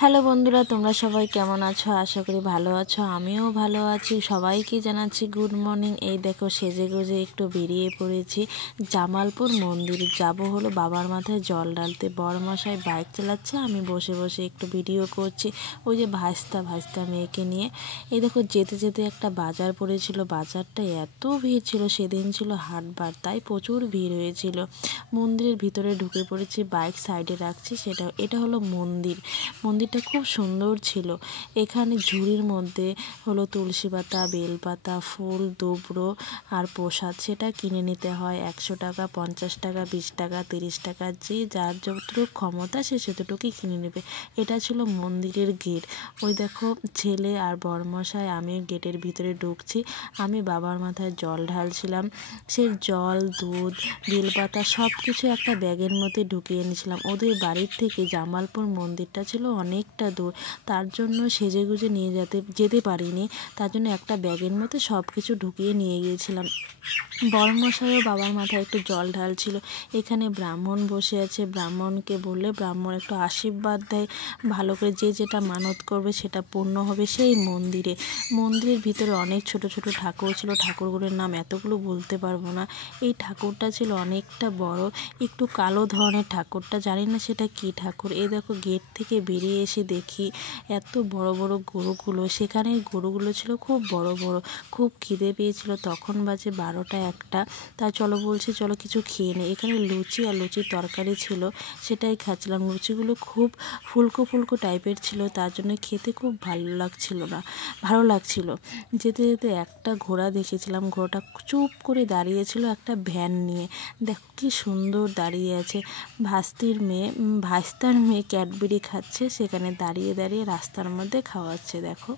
Hello বন্ধুরা, তোমরা সবাই কেমন আছো? আশা করি ভালো আছো। আমিও ভালো আছি। সবাইকে জানাচ্ছি গুড মর্নিং। এই দেখো সেজে গুজে একটু বেরিয়ে পড়েছি জামালপুর মন্দির যাব হলো বাবার মাথায় জল ঢালতে। বড়মশাই বাইক চালাচ্ছে, আমি বসে বসে একটু ভিডিও করছি। ওই যে ভাস্তা মেয়েকে নিয়ে। এই দেখো যেতে যেতে একটা বাজার পড়েছিল। বাজারটা এত ভিড় ছিল, সেদিন ছিল হাটবার, তাই প্রচুর ভিড় হয়েছিল। মন্দিরের ভিতরে ঢুকে পড়েছি, বাইক সাইডে রাখছি। এটা হলো মন্দিরটা খুব সুন্দর ছিল। এখানে ঝুড়ির মধ্যে হলো তুলসী পাতা, বেলপাতা, ফুল, দুব্রো আর প্রসাদ, সেটা কিনে নিতে হয়। 100 টাকা, 50 টাকা, 20 টাকা, 30 টাকা, যে যার যতটুকু ক্ষমতা সে সেতটুকুই কিনে নেবে। এটা ছিল মন্দিরের গেট। ওই দেখো ছেলে আর বড়মশাই, আমি গেটের ভিতরে ঢুকছি। আমি বাবার মাথায় জল ঢালছিলাম। সে জল, দুধ, বেলপাতা সব কিছু একটা ব্যাগের মধ্যে ঢুকিয়ে এনেছিলাম। ওদের বাড়ির থেকে জামালপুর মন্দিরটা ছিল অনেকটা দূর, তার জন্য সেজেগুজে নিয়ে যেতে পারিনি। তার জন্য একটা ব্যাগের মধ্যে সব কিছু ঢুকিয়ে নিয়ে গিয়েছিলাম। বড়মশাইও বাবার মাথায় একটু জল ঢালছিল। এখানে ব্রাহ্মণ বসে আছে, ব্রাহ্মণকে বললে ব্রাহ্মণ একটু আশীর্বাদ দেয় ভালো করে, যে যেটা মানত করবে সেটা পূর্ণ হবে। সেই মন্দিরের ভিতরে অনেক ছোট ছোট ঠাকুর ছিল। ঠাকুরগুলোর নাম এতগুলো বলতে পারবো না। এই ঠাকুরটা ছিল অনেকটা বড়, একটু কালো ধরনের ঠাকুরটা, জানি না সেটা কি ঠাকুর। এই দেখো গেট থেকে বেরিয়ে এসে দেখি এত বড় বড় গরুগুলো। সেখানে গরুগুলো ছিল খুব বড় বড়। খুব খিদে পেয়েছিল, তখন বাজে 12টা 1টা। তা চলো বলছি, চলো কিছু খেয়ে নেই। এখানে লুচি আর লুচির তরকারি ছিল, সেটাই খাচ্ছিলাম। লুচিগুলো খুব ফুলকো ফুলকো টাইপের ছিল, তার জন্য খেতে খুব ভালো লাগছিল। যেতে যেতে একটা ঘোড়া দেখেছিলাম, ঘোড়াটা চুপ করে দাঁড়িয়েছিল একটা ভ্যান নিয়ে। দেখো কি সুন্দর দাঁড়িয়ে আছে। ভাস্তার মেয়ে ক্যাডবেরি খাচ্ছে, সেখানে দাঁড়িয়ে দাঁড়িয়ে রাস্তার মধ্যে খাওয়াচ্ছে। দেখো।